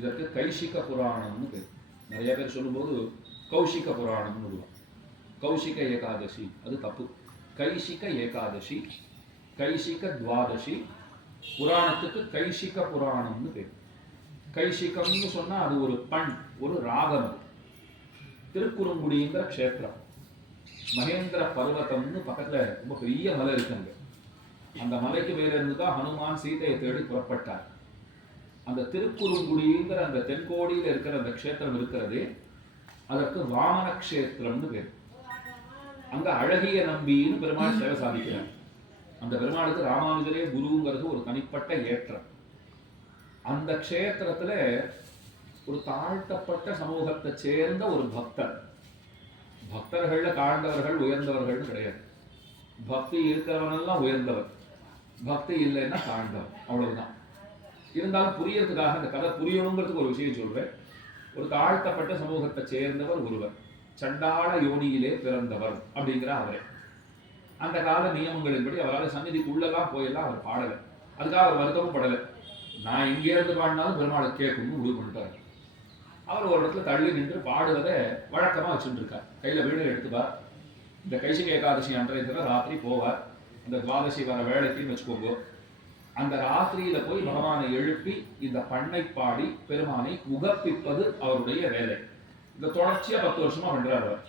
இதற்கு கைஷிக புராணம்னு பேர். நிறைய பேர் சொல்லும்போது கௌஷிக புராணம்னு சொல்லுவோம். கௌஷிக ஏகாதசி அது தப்பு. கைஷிக ஏகாதசி, கைஷிக துவாதசி, புராணத்துக்கு கைஷிக புராணம்னு பேர். கைஷிகம்னு சொன்னா அது ஒரு பண், ஒரு ராகம். திருக்குறுங்குடிங்கிற க்ஷேத்திரம், மகேந்திர பர்வதம்னு பக்கத்துல ரொம்ப பெரிய மலை இருக்குங்க. அந்த மலைக்கு மேல இருந்து தான் ஹனுமான் சீதையை தேடி புறப்பட்டார். அந்த திருக்குறுங்குடிங்கிற அந்த தென்கோடியில் இருக்கிற அந்த க்ஷேத்திரம் இருக்கிறது, அதற்கு வாமன க்ஷேத்திரம்னு பேர். அங்க அழகிய நம்பின்னு பெருமாள் சேவை சாதிக்கிறார். அந்த பெருமாளுக்கு ராமானுஜரே குருங்கிறது ஒரு தனிப்பட்ட ஏற்றம். அந்த க்ஷேத்திரத்துல ஒரு தாழ்த்தப்பட்ட சமூகத்தை சேர்ந்த ஒரு பக்தர், பக்தர்கள்ல தாழ்ந்தவர்கள் உயர்ந்தவர்கள் கிடையாது. பக்தி இருக்கிறவனெல்லாம் உயர்ந்தவர், பக்தி இல்லைன்னா தாழ்ந்தவர், அவ்வளவுதான். இருந்தாலும் புரியறதுக்காக அந்த கதை புரியணுங்கிறதுக்கு ஒரு விஷயம் சொல்றேன். ஒரு தாழ்த்தப்பட்ட சமூகத்தை சேர்ந்தவர் ஒருவர், சண்டாள யோனியிலே பிறந்தவர் அப்படிங்கிற அவரே. அந்த கால நியமங்களின்படி அவரால் சந்நிதிக்கு உள்ளதான் போயெல்லாம் அவர் பாடலை. அதுக்காக அவர் வருத்தமும் படலை. நான் எங்கே இருந்து பாடினாலும் பெருமாளுக்கு கேட்கணும்னு முடிவு பண்ணிட்டார். அவர் ஒரு இடத்துல தள்ளி நின்று பாடுவதை வழக்கமாக வச்சுட்டு இருக்கார். கையில் வீடு எடுத்துப்பார். இந்த கைசிக ஏகாதசி அன்றைய தினம் ராத்திரி போவார். அந்த துவாதசி வர வேலைக்குன்னு வச்சுக்கோங்க. அந்த ராத்திரியில போய் பகவானை எழுப்பி இந்த பண்ணை பாடி பெருமானை உகப்பிப்பது அவருடைய வேலை. இந்த தொடர்ச்சியா 10 வருஷமா பண்றாரு அவர்.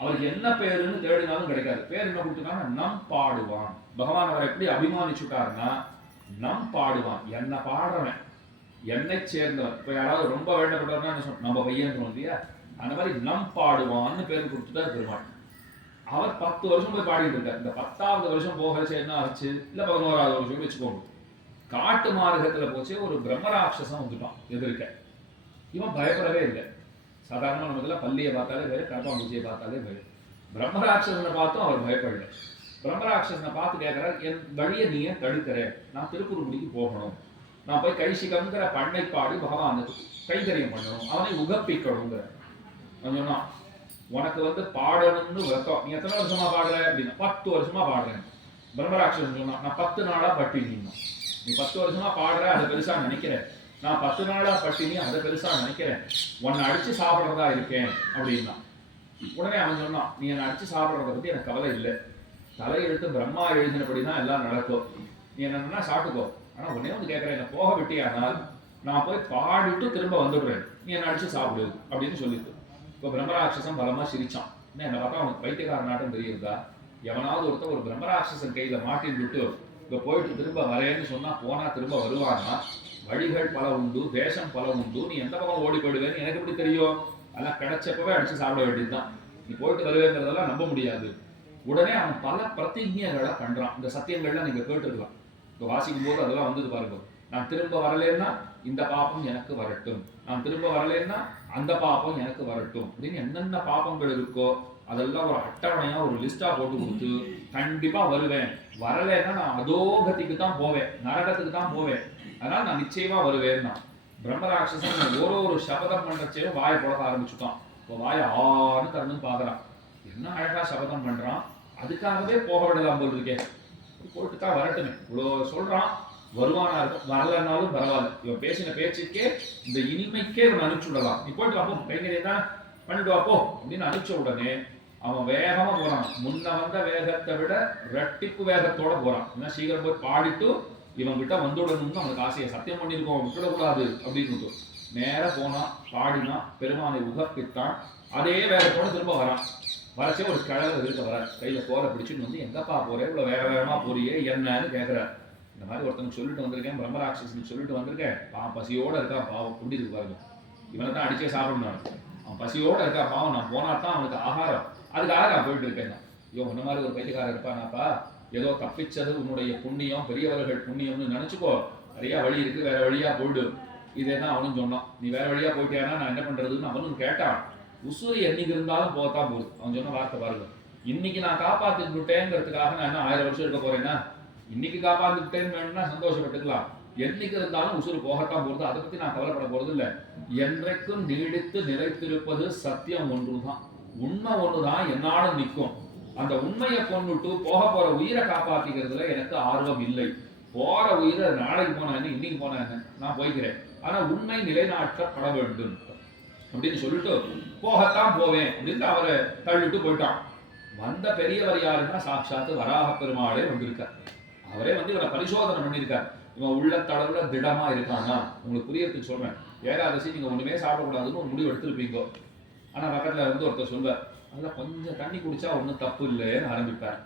அவருக்கு என்ன பேருன்னு தேடினாலும் கிடைக்காது. பேர் என்ன கொடுத்துருக்காங்க? நம் பாடுவான். பகவான் அவரை எப்படி அபிமானிச்சுட்டாருன்னா, நம் பாடுவான், என்ன பாடுறவன், என்னை சேர்ந்தவன். இப்ப யாராவது ரொம்ப வேண்டப்பட்டவர்னா நம்ம பையன் இல்லையா, அந்த மாதிரி நம் பாடுவான்னு பேர் கொடுத்துட்டார் பெருமாள். அவர் 10 வருஷம் போய் பாடிட்டு இருக்கார். இந்த 10வது வருஷம் போகச்சு என்ன ஆச்சு, இல்ல 11வது வருஷம் வச்சுக்கோங்க. காட்டு மார்க்கத்துல போச்சு ஒரு பிரம்மராட்சசம் வந்துட்டான் எதிர்க்க. இவன் பயப்படவே இல்லை. சாதாரணமா நமக்குலாம் பள்ளியை பார்த்தாலே பயம், கரப்பாம்பூச்சியை பார்த்தாலே பயம். பிரம்மராட்சசனை பார்த்தும் அவர் பயப்படல. பிரம்மராட்சசனை பார்த்து கேட்கிறார், என் வழியை நீ ஏன் தடுக்கிற? நான் திருக்குறுங்குடிக்கு போகணும், நான் போய் கைசிகம்ங்கிற பண்ணை பாடி பகவானுக்கு கைகரியம் பண்ணணும், அவனை உகப்பிக்கணுங்கிற. சொன்னா, உனக்கு பாடணும்னு விரத்தம், நீ எத்தனை வருஷமா பாடுற அப்படின்னா 10 வருஷமா பாடுறேன். பிரம்மராட்சசன் சொன்னா, நான் 10 நாளா பட்டினி. நீ 10 வருஷமா பாடுற, அதை பெருசா நினைக்கிறேன். நான் 10 நாளா பட்டினி, அதை பெருசா நினைக்கிறேன். உன்னை அடிச்சு சாப்பிட்றதா இருக்கேன் அப்படின்னா. உடனே அவன் சொன்னான், நீ என்னை அடிச்சு சாப்பிட்றத பத்தி எனக்கு கவலை இல்லை. தலையெழுத்து பிரம்மா எழுதினபடிதான் எல்லாம் நடக்கும். நீ என்னன்னா சாப்பிட்டுக்கோ. ஆனா உடனே கேட்கிறேன், என்ன போக விட்டியானால் நான் போய் பாடிட்டு திரும்ப வந்துடுறேன், நீ என்னை அடிச்சு சாப்பிடு அப்படின்னு சொல்லிட்டு. இப்போ பிரம்மராட்சசன் பலமா சிரிச்சான். என்னை பார்த்தா அவனுக்கு பைத்தியக்கார நாட்டம் தெரியுதா? எவனாவது ஒருத்தர் ஒரு பிரம்மராட்சசன் கையில மாட்டின்னு விட்டு இப்போ போயிட்டு திரும்ப வரேன்னு சொன்னா போனா திரும்ப வருவானா? வழிகள் பல உண்டு, தேசம் பல உண்டு, நீ எந்த பக்கம் ஓடி போயிடுவேன்னு எனக்கு எப்படி தெரியும்? அதெல்லாம் கிடைச்சப்பவே அடிச்சு சாப்பிட வேண்டியதுதான். நீ போயிட்டு வருவேங்கிறதெல்லாம் நம்ப முடியாது. உடனே அவன் பல பிரதிஜைகளை பண்றான். இந்த சத்தியங்கள்லாம் நீங்க கேட்டுருக்கலாம். இப்போ வாசிக்கும் போது அதெல்லாம் வந்தது பாருங்க. நான் திரும்ப வரலன்னா இந்த பாப்பம் எனக்கு வரட்டும், நான் திரும்ப வரலன்னா அந்த பாப்பம் எனக்கு வரட்டும் அப்படின்னு என்னென்ன பாப்பங்கள் இருக்கோ அதெல்லாம் ஒரு அட்டவணையா ஒரு லிஸ்டா போட்டு கொடுத்து, கண்டிப்பா வருவேன், வரலைன்னா நான் அதோகதிக்கு தான் போவேன், நரகத்துக்கு தான் போவேன், அதனால நான் நிச்சயமா வருவேன்னா. பிரம்மராட்சசன் ஒரு சபதம் பண்றச்சேயும் வாயை புழக்க ஆரம்பிச்சுட்டான். இப்போ வாயை ஆன்னு திறந்து பாக்குறான். என்ன அழகா சபதம் பண்றான், அதுக்காகவே போக விடலாம் போல் இருக்கேன். போட்டுக்கா வரட்டுமே, இவ்வளோ சொல்றான். வருவானா இருக்கும், வரலன்னாலும் பரவாயில்ல, இவன் பேசின பேச்சுக்கே இந்த இனிமைக்கே இவன் அனுப்பிச்சு விடலாம். நீ போயிட்டு வாப்போ, கைங்கரியம் தான் பண்ணிட்டு வாப்போ அப்படின்னு அனுப்பிச்ச உடனே அவன் வேகமா போறான். முன்ன வந்த வேகத்தை விட ரெட்டிப்பு வேகத்தோட போறான். ஏன்னா சீக்கிரம் போய் பாடிட்டு இவன் கிட்ட வந்துடணும்னு அவனுக்கு ஆசையை சத்தியம் பண்ணியிருக்கோம், விட்டுடக்கூடாது அப்படின்னு. நேர போனா, பாடினா, பெருமானை உகப்பித்தான். அதே வேகத்தோட திரும்ப வரான். வரச்சே ஒரு கிழவர் இருக்க வர, கையில போற பிடிச்சுன்னு எங்கப்பா போறேன், இவ்வளவு வேக வேகமா போறியே என்னன்னு கேட்கிறார். இந்த மாதிரி ஒருத்தனுக்கு சொல்லிட்டு வந்திருக்கேன், பிரம்மராட்சசனுக்கு சொல்லிட்டு வந்திருக்கேன், பசியோட இருக்கா பாவம், எப்படி இருக்கு பாருங்க. இவனை தான் அடிச்சே சாப்பிடணும், அவன் பசியோட இருக்கா பாவம், நான் போனா தான் அவனுக்கு ஆகாரம், அதுக்காக நான் போயிட்டு இருக்கேன். ஐயோ இந்த மாதிரி ஒரு பைத்தியக்காரர் இருப்பானாப்பா, ஏதோ தப்பிச்சது உன்னுடைய புண்ணியம், பெரியவர்கள் புண்ணியம்னு நினைச்சுக்கோ, நிறைய வழி இருக்கு, வேற வழியா போயிடு. இதே தான் அவனும் சொன்னான். நீ வேற வழியா போயிட்டியானா நான் என்ன பண்றதுன்னு அவனும் கேட்டான். உசுறு என்னைக்கு இருந்தாலும் போகத்தான் போகுது. அவன் சொன்ன வார்த்தை பாருங்க, இன்னைக்கு நான் காப்பாத்திட்டு விட்டேங்கிறதுக்காக நான் என்ன 1000 வருஷம் இருக்க போறேன்னா? இன்னைக்கு காப்பாத்திட்டேன்னு வேணும்னா சந்தோஷப்பட்டுக்கலாம். என்னைக்கு இருந்தாலும் உசுறு போகத்தான் போறது, அதை பத்தி நான் கவலைப்பட போறது இல்லை. என்றைக்கும் நீடித்து நிலைத்திருப்பது சத்தியம் ஒன்றுதான், உண்மை ஒண்ணுதான் என்னாலும் நிற்கும். அந்த உண்மையை கொண்டுட்டு போக போற உயிரை காப்பாத்திக்கிறதுல எனக்கு ஆர்வம் இல்லை. போற உயிரை நாளைக்கு போனா என்ன, இன்னைக்கு போனா என்ன, நான் போய்க்கிறேன் ஆனா உண்மை நிலைநாட்டப்பட வேண்டும் அப்படின்னு சொல்லிட்டு போகத்தான் போவேன் அப்படின்னு அவரை தள்ளிட்டு போயிட்டான். வந்த பெரியவர் யாருன்னா சாட்சாத்து வராக பெருமாளே வந்திருக்கார். அவரே வந்து இவரை பரிசோதனை பண்ணியிருக்கார். இவன் உள்ள தளவுல திடமா இருக்கானா? உங்களுக்கு புரியறதுக்கு சொல்றேன். ஏகாதசி நீங்க ஒண்ணுமே சாப்பிடக்கூடாதுன்னு ஒரு முடிவு எடுத்திருப்பீங்க. ஆனா பக்கத்துல வந்து ஒருத்தர் சொல்வார், அதில் கொஞ்சம் தண்ணி குடிச்சா ஒன்றும் தப்பு இல்லைன்னு ஆரம்பிப்பார்.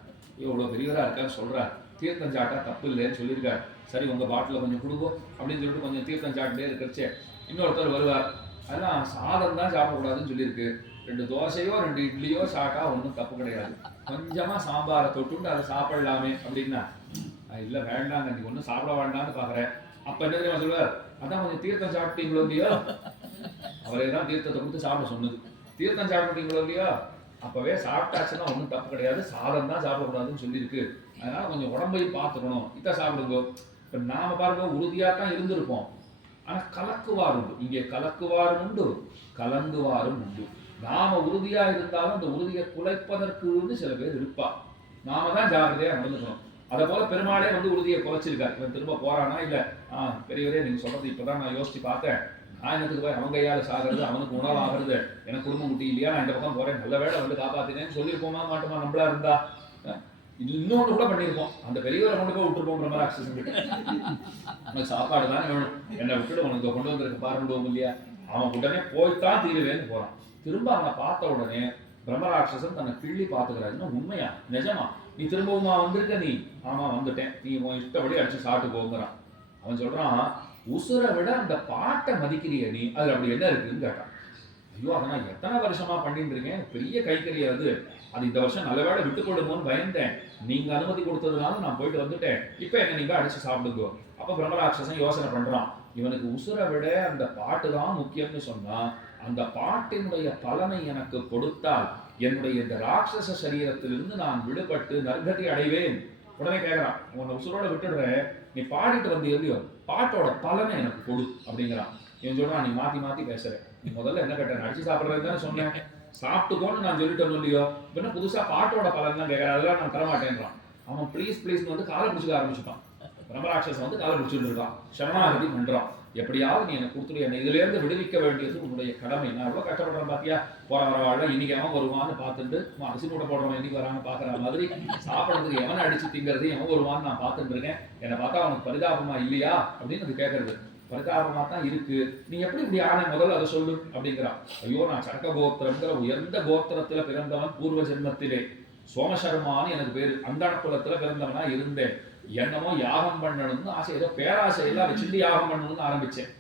இவ்வளோ பெரியவராக இருக்கான்னு சொல்றார். தீர்த்தம் சாட்டா தப்பு இல்லைன்னு சொல்லியிருக்காரு. சரி உங்க பாட்டில் கொஞ்சம் கொடுங்கோ அப்படின்னு சொல்லிட்டு கொஞ்சம் தீர்த்தம் சாட்டிலே இருக்கிறச்சே இன்னொருத்தர் வருவார். அதெல்லாம் சாதம் தான் சாப்பிடக்கூடாதுன்னு சொல்லியிருக்கு. 2 தோசையோ 2 இட்லியோ சாப்பிட்டா ஒன்றும் தப்பு கிடையாது. கொஞ்சமா சாம்பாரை தொட்டுண்டு அதை சாப்பிடலாமே அப்படின்னா, இல்லை வேண்டாங்க நீ ஒன்றும் சாப்பிட வேண்டாம்னு பார்க்குறேன். அப்போ என்ன தெரியுமா சொல்லுவார், அதான் கொஞ்சம் தீர்த்தம் சாப்பிட்டீங்களோ இல்லையோ, அவரே தான் தீர்த்தத்தை கொடுத்து சாப்பிட சொன்னது. தீர்த்தம் சாப்பிட்டீங்களோ இல்லையோ, அப்பவே சாப்பிட்டாச்சுன்னா ஒன்றும் தப்பு கிடையாது, சாதம் தான் சாப்பிடக்கூடாதுன்னு சொல்லியிருக்கு. அதனால கொஞ்சம் உடம்பையும் பார்த்துக்கணும், இதை சாப்பிடுங்க. இப்போ நாம பாருங்க உறுதியாக தான் இருந்திருப்போம். ஆனா கலக்குவார் உண்டு. இங்கே கலக்குவாரும் உண்டு, கலங்குவாரும் உண்டு. நாம உறுதியா இருந்தாலும் அந்த உறுதியை குலைப்பதற்கு சில பேர் இருப்பா. நாம தான் ஜாகிரதையா நடந்துக்கணும். அதை போல பெருமாளே வந்து உறுதியை குலைச்சிருக்காரு. இவன் திரும்ப போறானா இல்ல, பெரியவரே நீங்க சொல்றது இப்பதான் நான் யோசிச்சு பார்த்தேன். நான் என்னத்துக்கு போய் அவன் கையால சாகிறது, அவனுக்கு உணவாகிறது, எனக்கு குடும்பம் குட்டி இல்லையா, நான் இந்த பக்கம் போறேன், நல்ல வேலை வந்து காப்பாத்தினேன்னு சொல்லியிருப்போமா மாட்டோமா? நம்மளா இருந்தா இன்னொன்று கூட பண்ணியிருப்போம். அந்த பெரியவரை கொண்டு போய் விட்டுருப்போம் பிரம்மராட்சசன் கிட்ட. உனக்கு சாப்பாடு தானே வேணும், என்னை விட்டுட்டு உனக்கு கொண்டு வந்திருக்க பாருண்டுவோம் இல்லையா? அவன் உடனே போய்த்தான் தீருவேன்னு போறான். திரும்ப அவனை பார்த்த உடனே பிரம்மராட்சசன் தன்னை கிள்ளி பார்த்துக்கிறாருன்னா உண்மையா நிஜமா? நீ திரும்பவுமா வந்திருக்க? நீ ஆமா வந்துட்டேன், நீ உன் இஷ்டப்படி அடிச்சு சாப்பிட்டு போங்கிறான். அவன் சொல்றான், உசுரை விட அந்த பாட்டை மதிக்கிறிய நீ, அதுல அப்படி என்ன இருக்குன்னு கேட்டான். ஐயோ அதை நான் எத்தனை வருஷமா பண்ணிட்டு இருக்கேன், பெரிய கைக்கறி அது இந்த வருஷம் நல்ல வேலை விட்டு போடுமோன்னு பயந்தேன், நீங்க அனுமதி கொடுத்ததுனால நான் போயிட்டு வந்துட்டேன், இப்ப என்ன நீங்க அடிச்சு சாப்பிடுங்க. அப்ப பிரம்மராட்சசன் யோசனை பண்றான், இவனுக்கு உசுரை விட அந்த பாட்டு தான் முக்கியம்னு சொன்னா, அந்த பாட்டினுடைய பலனை எனக்கு கொடுத்தால் என்னுடைய இந்த ராட்சச சரீரத்திலிருந்து நான் விடுபட்டு நற்கதி அடைவேன். உடனே கேட்கறான், உன்னை உசுரோட விட்டுடுறேன், நீ பாடிட்டு வந்து இல்லையோ, பாட்டோட பலனை எனக்கு கொடு அப்படிங்கிறான். இவன் சொல்றான், நீ மாத்தி மாத்தி பேசுற, நீ முதல்ல என்ன கேட்ட, அடிச்சு சாப்பிட்றது தானே சொன்னேன், சாப்பிட்டுக்கோன்னு நான் சொல்லிட்டேன் இல்லையோ, இப்ப புதுசா பாட்டோட பலன் தான் கேட்கறேன், அதெல்லாம் நான் தரமாட்டேன்றான். அவன் ப்ளீஸ் ப்ளீஸ் வந்து காலை பிடிச்சிக்க ஆரம்பிச்சுட்டான். பிரம்மராட்சசன் வந்து காலை பிடிச்சிட்டு இருக்கான், சரணாகதி பண்றான். எப்படியாவது நீ எனக்கு கொடுத்துரு, என்னை இதுல இருந்து விடுவிக்க வேண்டியது உன்னுடைய கடமை. நான் எவ்வளவு கஷ்டப்படுறேன் பாத்தியா, போற வரவாழ இன்னைக்கு எவன் வருவான்னு பார்த்துட்டு, அரிசி மூட்டை போடுறவன் இன்னைக்கு வரான்னு பாக்குற மாதிரி சாப்பிடறதுக்கு எவனை அடிச்சு திங்கிறது எவன் வருவான்னு நான் பார்த்துட்டு இருக்கேன். என்னை பார்த்தா அவனுக்கு பரிதாபமா இல்லையா அப்படின்னு அது கேட்கறது. பரிதாபமா தான் இருக்கு, நீ எப்படி இப்படி ஆனே முதல்ல அதை சொல்லு அப்படிங்கிறான். ஐயோ நான் சடக்க கோத்திரங்கிற உயர்ந்த கோத்திரத்துல பிறந்தவன், பூர்வ ஜென்மத்திலே சோமசர்மான்னு எனக்கு பேரு, அந்தண குலத்துல பிறந்தவனா இருந்தேன். என்னமோ யாகம் பண்ணணும்னு ஆசை, ஏதோ பேராசையெல்லாம் வச்சுட்டு யாகம் பண்ணணும்னு ஆரம்பிச்சேன்.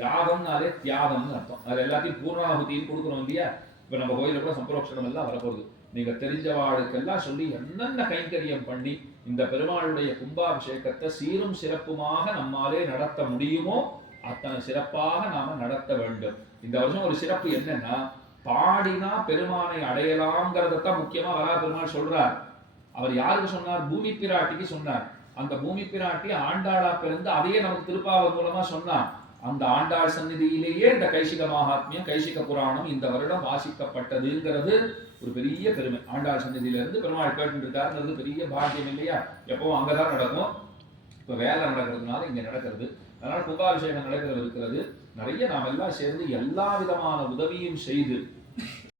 யாகம்னாலே தியாகம்னு அர்த்தம். அது எல்லாத்தையும் பூர்ணாகுதின்னு கொடுக்கணும் இல்லையா? இப்ப நம்ம கோயில கூட சம்பரோக்ஷணம் எல்லாம் வரப்போகுது. நீங்க தெரிஞ்சவாளுக்கெல்லாம் சொல்லி என்னென்ன கைங்கரியம் பண்ணி இந்த பெருமாளுடைய கும்பாபிஷேகத்தை சீரும் சிறப்புமாக நம்மாலே நடத்த முடியுமோ அத்தனை சிறப்பாக நாம நடத்த வேண்டும். இந்த வருஷம் ஒரு சிறப்பு என்னன்னா, பாடினா பெருமானை அடையலாம்ங்கிறதான் முக்கியமா வரா பெருமாள் சொல்றார். அவர் யாருக்கு சொன்னார்? பூமி பிராட்டிக்கு சொன்னார். அந்த பூமி பிராட்டி ஆண்டாளா பிறந்து அதையே நமக்கு திருப்பாவூர் மூலமா சொன்னார். அந்த ஆண்டாள் சந்நிதியிலேயே இந்த கைசிக மகாத்மியம், கைசிக புராணம் இந்த வருடம் வாசிக்கப்பட்டதுங்கிறது ஒரு பெரிய பெருமை. ஆண்டாள் சந்நிதியில இருந்து பெருமாள் கேட்டு இருக்காருங்கிறது பெரிய பாக்கியம் இல்லையா? எப்பவும் அங்கதான் நடக்கும். இப்ப வேலை நடக்கிறதுனால இங்க நடக்கிறது. அதனால கும்பாபிஷேகம் நடக்கிறது இருக்கிறது. நிறைய நாம் எல்லாம் சேர்ந்து எல்லா விதமான உதவியும் செய்து